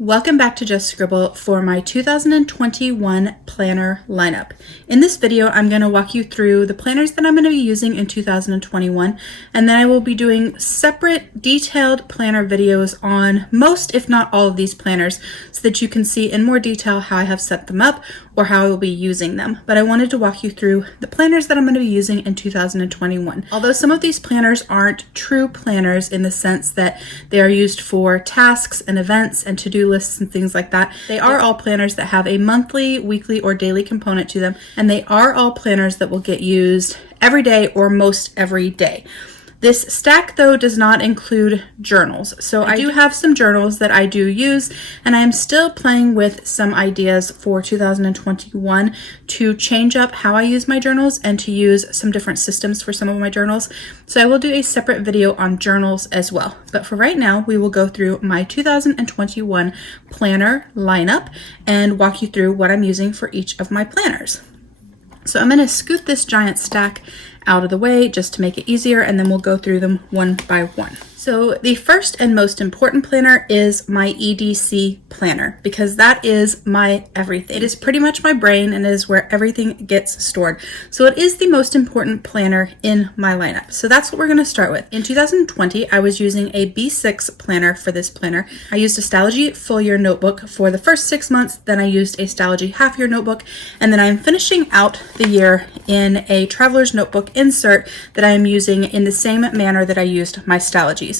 Welcome back to Just Scribble for my 2021 planner lineup. In this video, I'm going to walk you through the planners that I'm going to be using in 2021, and then I will be doing separate detailed planner videos on most, if not all, of these planners so that you can see in more detail how I have set them up or how I will be using them. But I wanted to walk you through the planners that I'm going to be using in 2021. Although some of these planners aren't true planners in the sense that they are used for tasks and events and to-do lists and things like that, they are all planners that have a monthly, weekly, or daily component to them, and they are all planners that will get used every day or most every day. This stack, though, does not include journals. So I do have some journals that I do use, and I am still playing with some ideas for 2021 to change up how I use my journals and to use some different systems for some of my journals. So I will do a separate video on journals as well. But for right now, we will go through my 2021 planner lineup and walk you through what I'm using for each of my planners. So I'm going to scoot this giant stack out of the way just to make it easier, and then we'll go through them one by one. So the first and most important planner is my EDC planner, because that is my everything. It is pretty much my brain, and it is where everything gets stored. So it is the most important planner in my lineup. So that's what we're going to start with. In 2020, I was using a B6 planner for this planner. I used a Stalogy full year notebook for the first 6 months, then I used a Stalogy half year notebook, and then I'm finishing out the year in a traveler's notebook insert that I am using in the same manner that I used my Stalogies.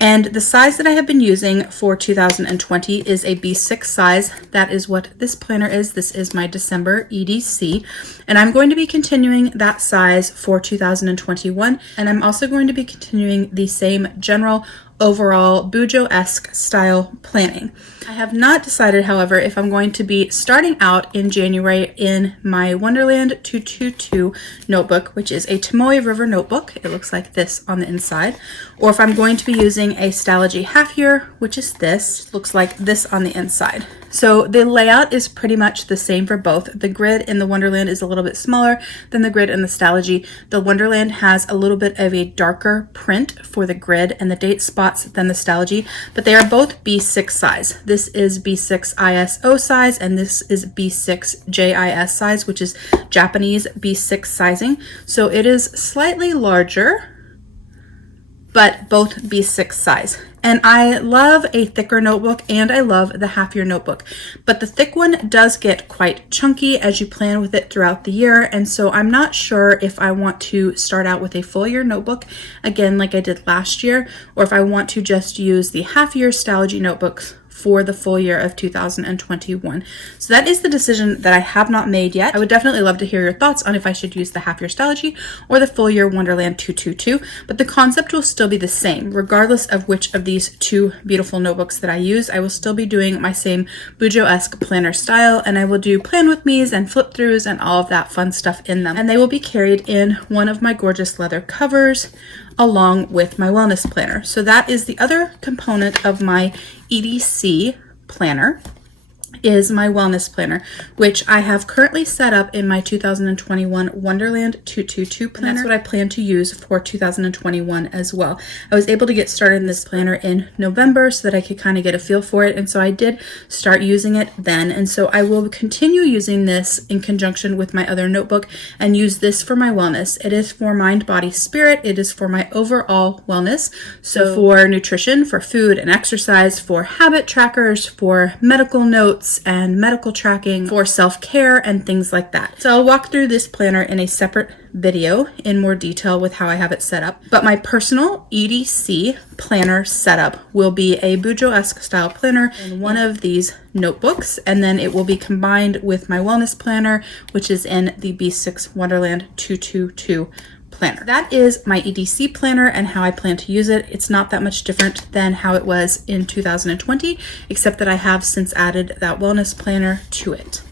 And the size that I have been using for 2020 is a B6 size. That is what this planner is. This is my December EDC. And I'm going to be continuing that size for 2021. And I'm also going to be continuing the same general overall Bujo-esque style planning. I have not decided, however, if I'm going to be starting out in January in my Wonderland 222 notebook, which is a Tomoe River notebook. It looks like this on the inside. Or if I'm going to be using a Stalogy half year, which is this. It looks like this on the inside. So the layout is pretty much the same for both. The grid in the Wonderland is a little bit smaller than the grid in the Stalogy. The Wonderland has a little bit of a darker print for the grid and the date spots than the Stalogy, but they are both B6 size. This is B6 ISO size, and this is B6 JIS size, which is Japanese B6 sizing. So it is slightly larger, but both B6 size. And I love a thicker notebook, and I love the half year notebook, but the thick one does get quite chunky as you plan with it throughout the year. And so I'm not sure if I want to start out with a full year notebook again, like I did last year, or if I want to just use the half year Stalogy notebooks for the full year of 2021. So that is the decision that I have not made yet. I would definitely love to hear your thoughts on if I should use the half year Stalogy or the full year Wonderland 222, but the concept will still be the same. Regardless of which of these two beautiful notebooks that I use, I will still be doing my same Bujo-esque planner style, and I will do plan with me's and flip throughs and all of that fun stuff in them. And they will be carried in one of my gorgeous leather covers along with my wellness planner. So that is the other component of my EDC planner, is my wellness planner, which I have currently set up in my 2021 Wonderland 222 planner. And that's what I plan to use for 2021 as well. I was able to get started in this planner in November so that I could kind of get a feel for it, and so I did start using it then. And so I will continue using this in conjunction with my other notebook and use this for my wellness. It is for mind, body, spirit. It is for my overall wellness. So for nutrition, for food and exercise, for habit trackers, for medical notes and medical tracking, for self-care and things like that. So I'll walk through this planner in a separate video in more detail with how I have it set up. But my personal EDC planner setup will be a Bujo-esque style planner in one of these notebooks, and then it will be combined with my wellness planner, which is in the B6 Wonderland 222 planner. That is my EDC planner and how I plan to use it. It's not that much different than how it was in 2020, except that I have since added that wellness planner to it.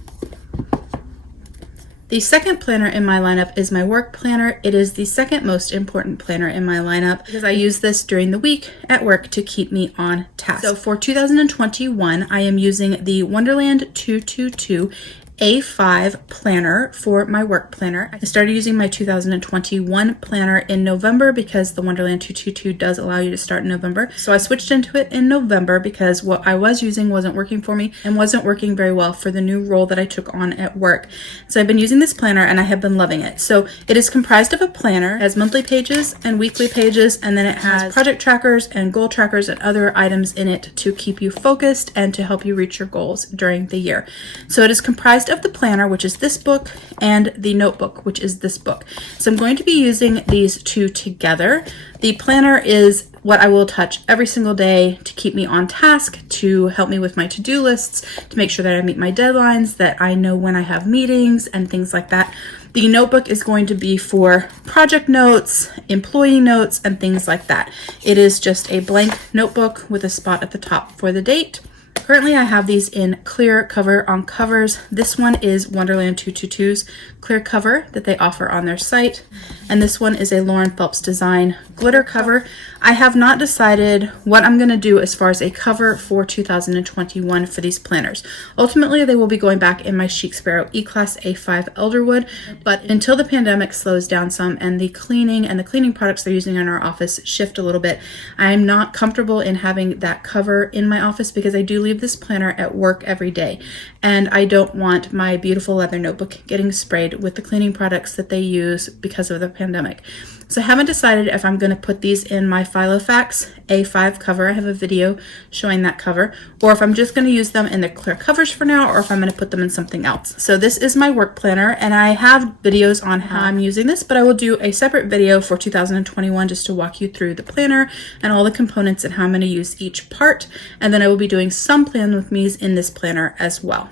The second planner in my lineup is my work planner. It is the second most important planner in my lineup because I use this during the week at work to keep me on task. So for 2021, I am using the Wonderland 222 A5 planner for my work planner. I started using my 2021 planner in November because the Wonderland 222 does allow you to start in November. So I switched into it in November because what I was using wasn't working for me and wasn't working very well for the new role that I took on at work. So I've been using this planner and I have been loving it. So it is comprised of a planner, it has monthly pages and weekly pages, and then it has project trackers and goal trackers and other items in it to keep you focused and to help you reach your goals during the year. So it is comprised of the planner, which is this book, and the notebook, which is this book. So I'm going to be using these two together. The planner is what I will touch every single day to keep me on task, to help me with my to-do lists, to make sure that I meet my deadlines, that I know when I have meetings and things like that. The notebook is going to be for project notes, employee notes, and things like that. It is just a blank notebook with a spot at the top for the date. Currently I have these in clear cover on covers. This one is Wonderland 222's clear cover that they offer on their site. And this one is a Lauren Phelps design glitter cover. I have not decided what I'm going to do as far as a cover for 2021 for these planners. Ultimately, they will be going back in my Chic Sparrow E-Class A5 Elderwood, but until the pandemic slows down some and the cleaning products they're using in our office shift a little bit, I am not comfortable in having that cover in my office because I do leave this planner at work every day. And I don't want my beautiful leather notebook getting sprayed with the cleaning products that they use because of the pandemic. So I haven't decided if I'm going to put these in my Filofax A5 cover. I have a video showing that cover, or if I'm just going to use them in the clear covers for now, or if I'm going to put them in something else. So this is my work planner, and I have videos on how I'm using this, but I will do a separate video for 2021 just to walk you through the planner and all the components and how I'm going to use each part. And then I will be doing some plan with me's in this planner as well.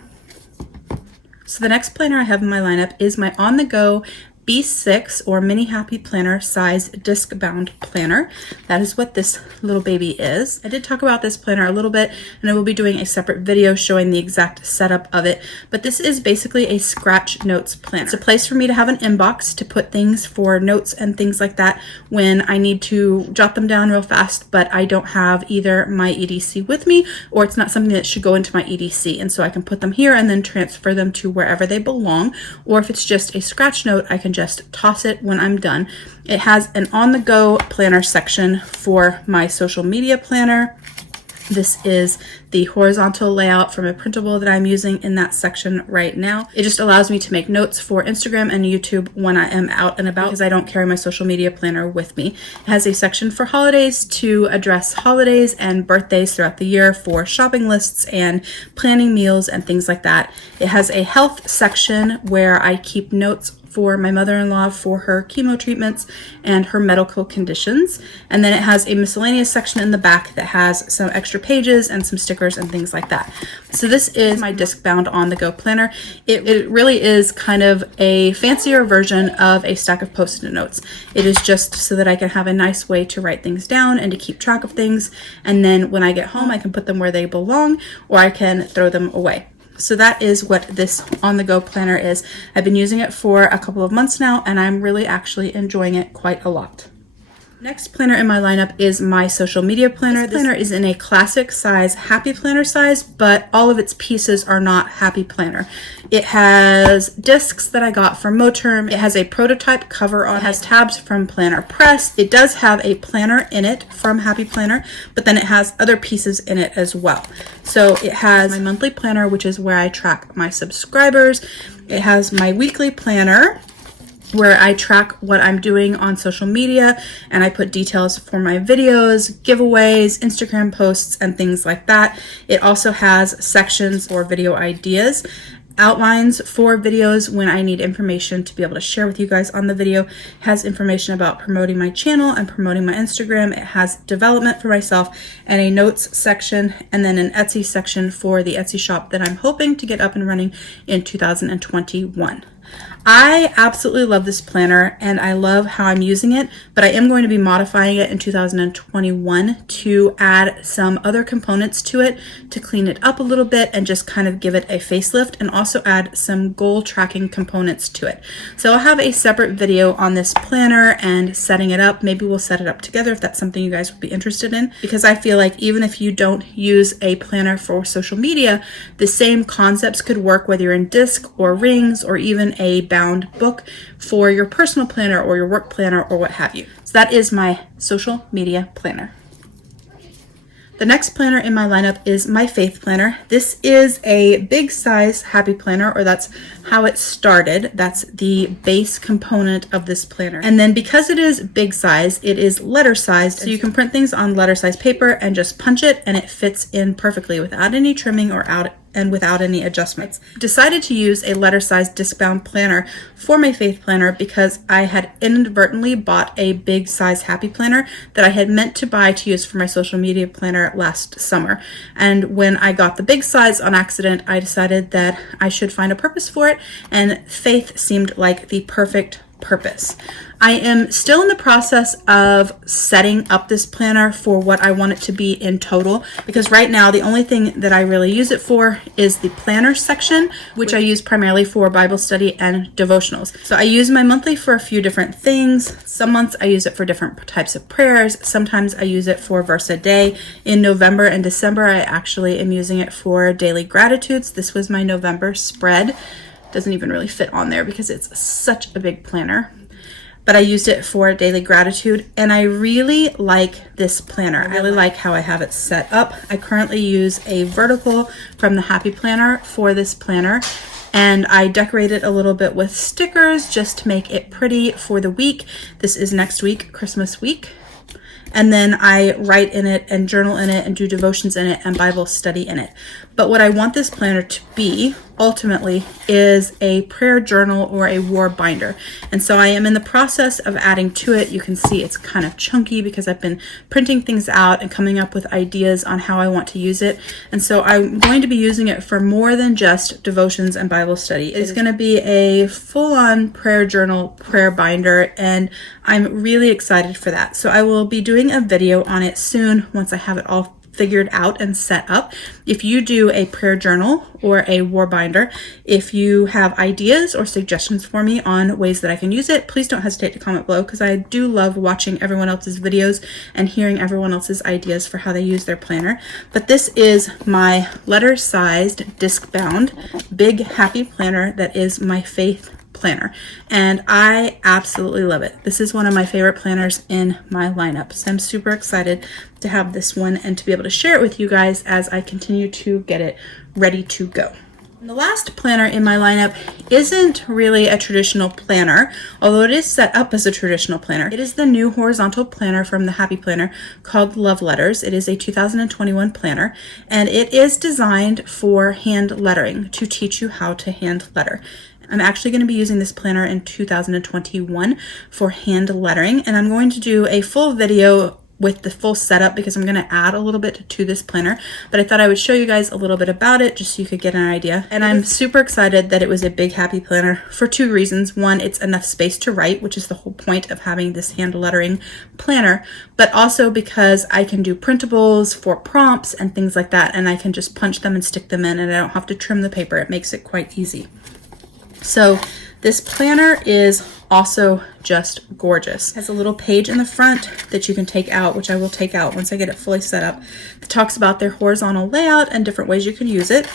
So the next planner I have in my lineup is my on-the-go B6 or Mini Happy Planner size disc bound planner. That is what this little baby is. I did talk about this planner a little bit, and I will be doing a separate video showing the exact setup of it, but this is basically a scratch notes planner. It's a place for me to have an inbox to put things for notes and things like that when I need to jot them down real fast, but I don't have either my EDC with me or it's not something that should go into my EDC, and so I can put them here and then transfer them to wherever they belong, or if it's just a scratch note, I can just toss it when I'm done. It has an on-the-go planner section for my social media planner. This is the horizontal layout from a printable that I'm using in that section right now. It just allows me to make notes for Instagram and YouTube when I am out and about because I don't carry my social media planner with me. It has a section for holidays to address holidays and birthdays throughout the year for shopping lists and planning meals and things like that. It has a health section where I keep notes for my mother-in-law for her chemo treatments and her medical conditions. And then it has a miscellaneous section in the back that has some extra pages and some stickers and things like that. So this is my disc bound on-the-go planner. It really is kind of a fancier version of a stack of Post-it notes. It is just so that I can have a nice way to write things down and to keep track of things. And then when I get home, I can put them where they belong, or I can throw them away. So that is what this on-the-go planner is. I've been using it for a couple of months now, and I'm really actually enjoying it quite a lot. Next planner in my lineup is my social media planner. This planner is in a classic size, happy planner size, but all of its pieces are not happy planner. It has discs that I got from Moterm. It has a prototype cover on it. It has tabs from Planner Press. It does have a planner in it from Happy Planner, but then it has other pieces in it as well. So it has my monthly planner, which is where I track my subscribers. It has my weekly planner, where I track what I'm doing on social media, and I put details for my videos, giveaways, Instagram posts, and things like that. It also has sections for video ideas, outlines for videos when I need information to be able to share with you guys on the video. It has information about promoting my channel and promoting my Instagram. It has development for myself and a notes section, and then an Etsy section for the Etsy shop that I'm hoping to get up and running in 2021. I absolutely love this planner and I love how I'm using it, but I am going to be modifying it in 2021 to add some other components to it to clean it up a little bit and just kind of give it a facelift, and also add some goal tracking components to it. So I'll have a separate video on this planner and setting it up. Maybe we'll set it up together if that's something you guys would be interested in, because I feel like even if you don't use a planner for social media, the same concepts could work whether you're in disc or rings or even a bound book for your personal planner or your work planner or what have you. So that is my social media planner. The next planner in my lineup is my faith planner. This is a big size happy planner, or that's how it started. That's the base component of this planner. And then because it is big size, it is letter sized. So you can print things on letter size paper and just punch it and it fits in perfectly without any trimming or without any adjustments. Decided to use a letter size disc bound planner for my faith planner because I had inadvertently bought a big size happy planner that I had meant to buy to use for my social media planner last summer. And when I got the big size on accident, I decided that I should find a purpose for it, and faith seemed like the perfect purpose. I am still in the process of setting up this planner for what I want it to be in total, because right now the only thing that I really use it for is the planner section, which I use primarily for Bible study and devotionals. So I use my monthly for a few different things. Some months I use it for different types of prayers. Sometimes I use it for verse a day. In November and December, I actually am using it for daily gratitudes. This was my November spread. Doesn't even really fit on there because it's such a big planner, but I used it for daily gratitude, and I really like this planner. I really like how I have it set up. I currently use a vertical from the Happy Planner for this planner, and I decorate it a little bit with stickers just to make it pretty for the week. This is next week, Christmas week. And then I write in it and journal in it and do devotions in it and Bible study in it. But what I want this planner to be ultimately is a prayer journal or a war binder. And so I am in the process of adding to it. You can see it's kind of chunky because I've been printing things out and coming up with ideas on how I want to use it. And so I'm going to be using it for more than just devotions and Bible study. It's going to be a full-on prayer journal, prayer binder, and I'm really excited for that. So I will be doing a video on it soon once I have it all figured out and set up. If you do a prayer journal or a war binder, if you have ideas or suggestions for me on ways that I can use it, please don't hesitate to comment below, because I do love watching everyone else's videos and hearing everyone else's ideas for how they use their planner. But this is my letter-sized, disc-bound, big happy planner that is my faith planner, and I absolutely love it. This is one of my favorite planners in my lineup, so I'm super excited to have this one and to be able to share it with you guys as I continue to get it ready to go. And the last planner in my lineup isn't really a traditional planner, although it is set up as a traditional planner. It is the new horizontal planner from the Happy Planner called Love Letters. It is a 2021 planner, and it is designed for hand lettering, to teach you how to hand letter. I'm actually going to be using this planner in 2021 for hand lettering, and I'm going to do a full video with the full setup because I'm going to add a little bit to this planner, but I thought I would show you guys a little bit about it just so you could get an idea. And I'm super excited that it was a big happy planner for two reasons. One, it's enough space to write, which is the whole point of having this hand lettering planner, but also because I can do printables for prompts and things like that, and I can just punch them and stick them in, and I don't have to trim the paper. It makes it quite easy. So this planner is also just gorgeous. It has a little page in the front that you can take out, which I will take out once I get it fully set up. It talks about their horizontal layout and different ways you can use it.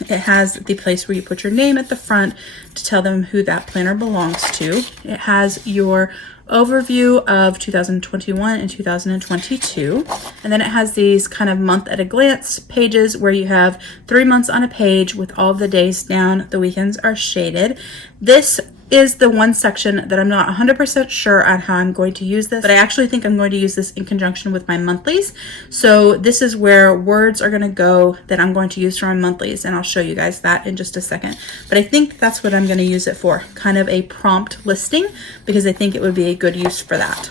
It has the place where you put your name at the front to tell them who that planner belongs to. It has your overview of 2021 and 2022, and then it has these kind of month at a glance pages where you have 3 months on a page with all of the days down. The weekends are shaded. This is the one section that I'm not 100% sure on how I'm going to use this, but I actually think I'm going to use this in conjunction with my monthlies. So this is where words are going to go that I'm going to use for my monthlies, and I'll show you guys that in just a second. But I think that's what I'm going to use it for, kind of a prompt listing, because I think it would be a good use for that.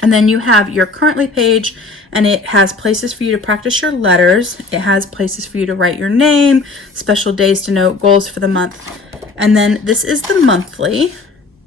And then you have your currently page, and it has places for you to practice your letters. It has places for you to write your name, special days to note, goals for the month. And then this is the monthly.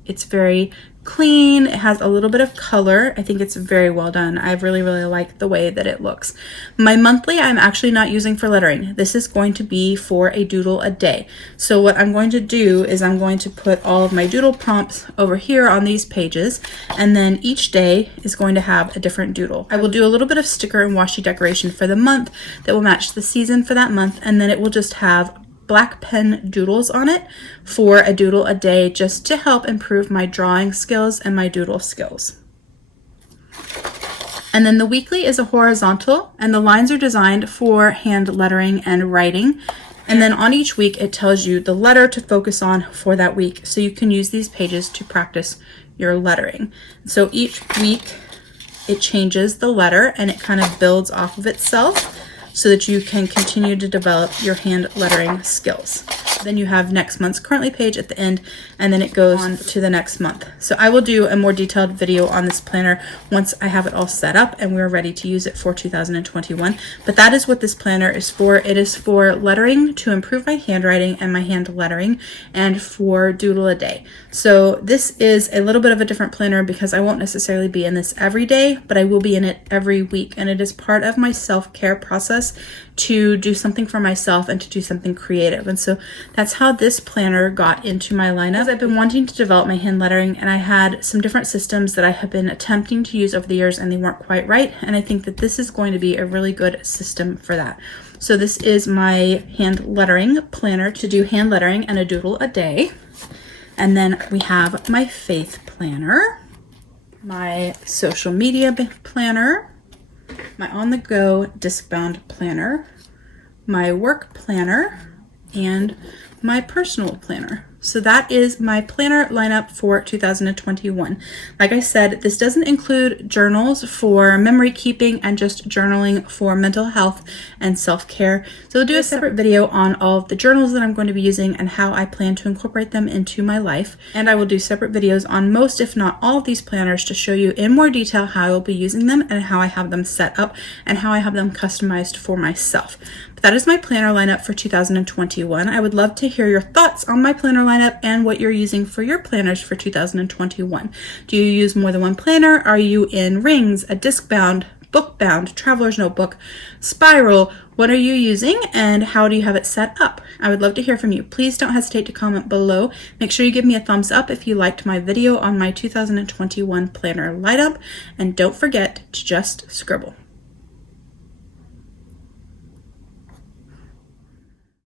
It's very clean. It has a little bit of color. I think it's very well done. I really like the way that it looks. My monthly I'm actually not using for lettering. This is going to be for a doodle a day. So what I'm going to do is I'm going to put all of my doodle prompts over here on these pages, and then each day is going to have a different doodle. I will do a little bit of sticker and washi decoration for the month that will match the season for that month, and then it will just have black pen doodles on it for a doodle a day, just to help improve my drawing skills and my doodle skills. And then the weekly is a horizontal, and the lines are designed for hand lettering and writing. And then on each week it tells you the letter to focus on for that week, so you can use these pages to practice your lettering. So each week it changes the letter and it kind of builds off of itself, so that you can continue to develop your hand lettering skills. Then you have next month's currently page at the end, and then it goes on to the next month. So I will do a more detailed video on this planner once I have it all set up and we're ready to use it for 2021. But that is what this planner is for. It is for lettering, to improve my handwriting and my hand lettering, and for doodle a day. So this is a little bit of a different planner because I won't necessarily be in this every day, but I will be in it every week, and it is part of my self-care process to do something for myself and to do something creative. And so that's how this planner got into my lineup. I've been wanting to develop my hand lettering, and I had some different systems that I have been attempting to use over the years, and they weren't quite right, and I think that this is going to be a really good system for that. So this is my hand lettering planner to do hand lettering and a doodle a day. And then we have my faith planner, my social media planner, my on-the-go disc-bound planner, my work planner, and my personal planner. So that is my planner lineup for 2021. Like I said, this doesn't include journals for memory keeping and just journaling for mental health and self-care. So I'll do a separate video on all of the journals that I'm going to be using and how I plan to incorporate them into my life. And I will do separate videos on most, if not all, of these planners to show you in more detail how I will be using them and how I have them set up and how I have them customized for myself. That is my planner lineup for 2021. I would love to hear your thoughts on my planner lineup and what you're using for your planners for 2021. Do you use more than one planner? Are you in rings, a disc bound, book bound, traveler's notebook, spiral? What are you using and how do you have it set up? I would love to hear from you. Please don't hesitate to comment below. Make sure you give me a thumbs up if you liked my video on my 2021 planner lineup, and don't forget to just scribble.